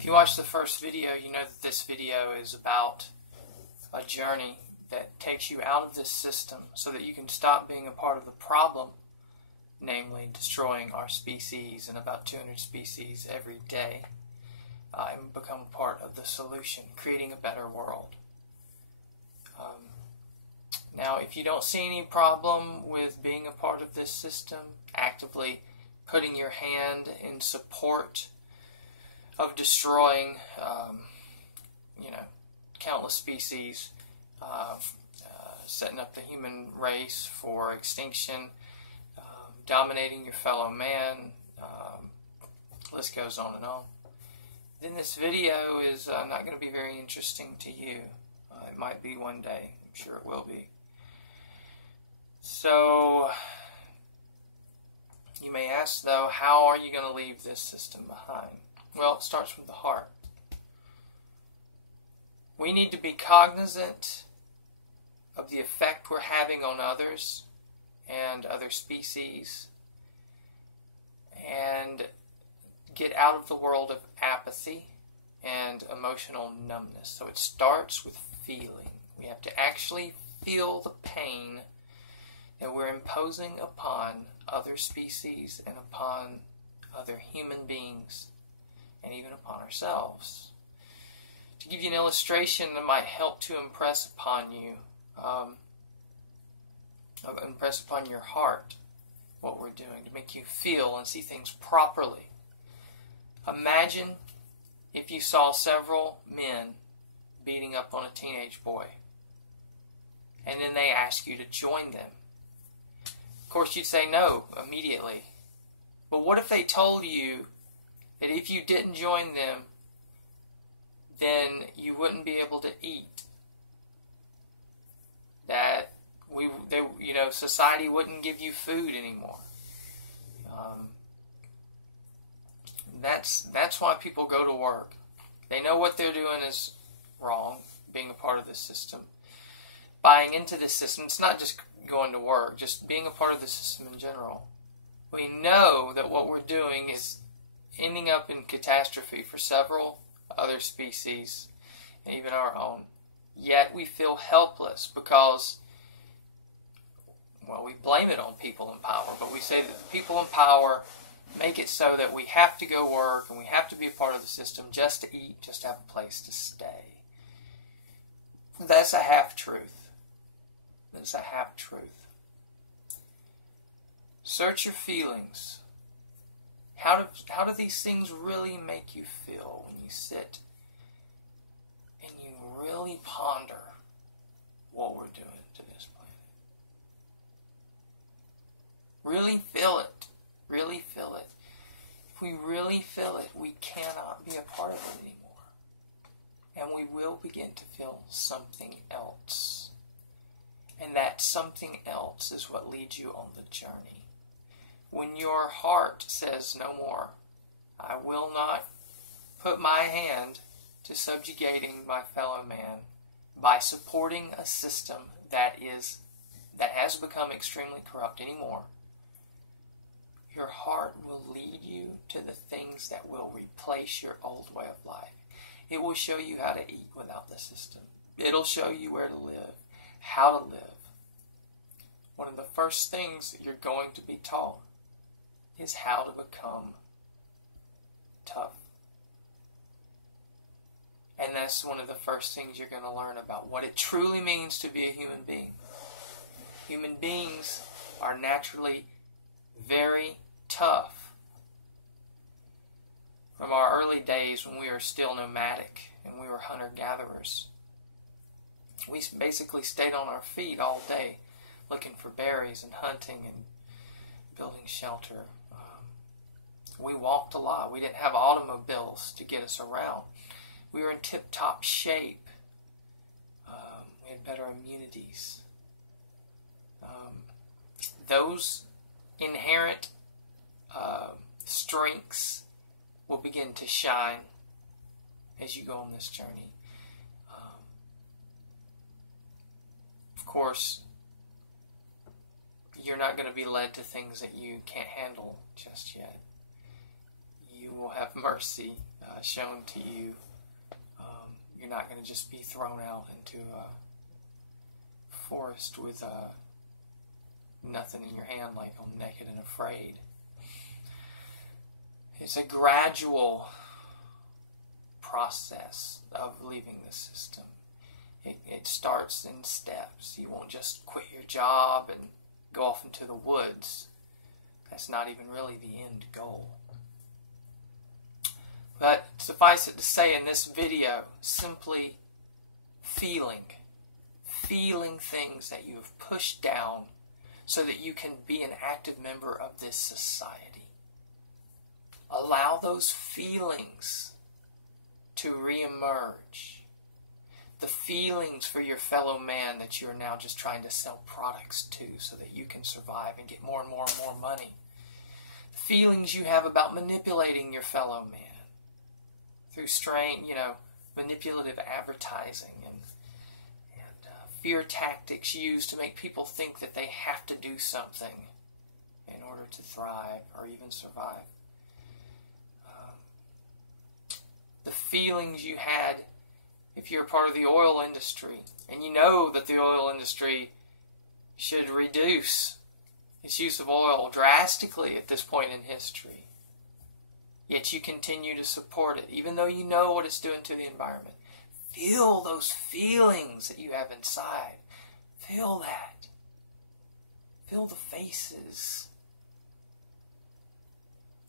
If you watch the first video, you know that this video is about a journey that takes you out of this system so that you can stop being a part of the problem, namely destroying our species and about 200 species every day, and become part of the solution, creating a better world. Now, if you don't see any problem with being a part of this system, actively putting your hand in support of destroying, countless species, setting up the human race for extinction, dominating your fellow man, list goes on and on, then this video is not going to be very interesting to you. It might be one day. I'm sure it will be. So, you may ask, though, how are you going to leave this system behind? Well, it starts with the heart. We need to be cognizant of the effect we're having on others and other species, and get out of the world of apathy and emotional numbness. So it starts with feeling. We have to actually feel the pain that we're imposing upon other species and upon other human beings and even upon ourselves. To give you an illustration that might help to impress upon you, impress upon your heart what we're doing, to make you feel and see things properly. Imagine if you saw several men beating up on a teenage boy, and then they ask you to join them. Of course, you'd say no immediately. But what if they told you that if you didn't join them, then you wouldn't be able to eat? That society wouldn't give you food anymore. That's why people go to work. They know what they're doing is wrong, being a part of this system. Buying into this system, it's not just going to work, just being a part of the system in general. We know that what we're doing is ending up in catastrophe for several other species, and even our own. Yet we feel helpless because, well, we blame it on people in power, but we say that the people in power make it so that we have to go work and we have to be a part of the system just to eat, just to have a place to stay. That's a half-truth. That's a half-truth. Search your feelings. How do these things really make you feel when you sit and you really ponder what we're doing to this planet? Really feel it. Really feel it. If we really feel it, we cannot be a part of it anymore. And we will begin to feel something else. And that something else is what leads you on the journey. When your heart says no more, I will not put my hand to subjugating my fellow man by supporting a system that has become extremely corrupt anymore, your heart will lead you to the things that will replace your old way of life. It will show you how to eat without the system. It'll show you where to live, how to live. One of the first things that you're going to be taught is how to become tough. And that's one of the first things you're going to learn about what it truly means to be a human being. Human beings are naturally very tough. From our early days when we were still nomadic and we were hunter-gatherers, we basically stayed on our feet all day looking for berries and hunting and building shelter. We walked a lot. We didn't have automobiles to get us around. We were in tip-top shape. We had better immunities. Those inherent strengths will begin to shine as you go on this journey. Of course, you're not going to be led to things that you can't handle just yet. You will have mercy. shown to you. You're not going to just be thrown out into a forest with nothing in your hand like on Naked and Afraid. It's a gradual process of leaving the system. It starts in steps. You won't just quit your job and go off into the woods. That's not even really the end goal. But suffice it to say, in this video, simply feeling things that you have pushed down so that you can be an active member of this society. Allow those feelings to reemerge. The feelings for your fellow man that you're now just trying to sell products to so that you can survive and get more and more and more money. The feelings you have about manipulating your fellow man through manipulative advertising and fear tactics used to make people think that they have to do something in order to thrive or even survive. The feelings you had if you're part of the oil industry and you know that the oil industry should reduce its use of oil drastically at this point in history, yet you continue to support it even though you know what it's doing to the environment. Feel those feelings that you have inside. Feel that. Feel the faces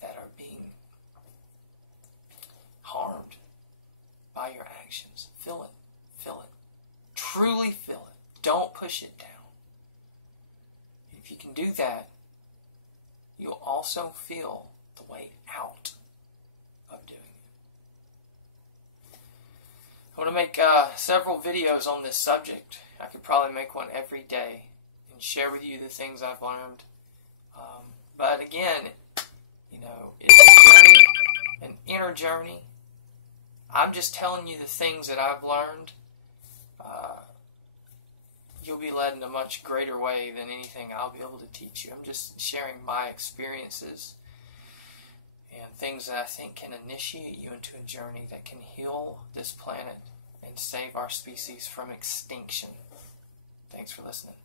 that are being harmed by your actions. Feel it. Feel it. Truly feel it. Don't push it down. If you can do that, you'll also feel the way out of doing it. I want to make several videos on this subject. I could probably make one every day and share with you the things I've learned. But again, it's a journey, an inner journey. I'm just telling you the things that I've learned. You'll be led in a much greater way than anything I'll be able to teach you. I'm just sharing my experiences and things that I think can initiate you into a journey that can heal this planet and save our species from extinction. Thanks for listening.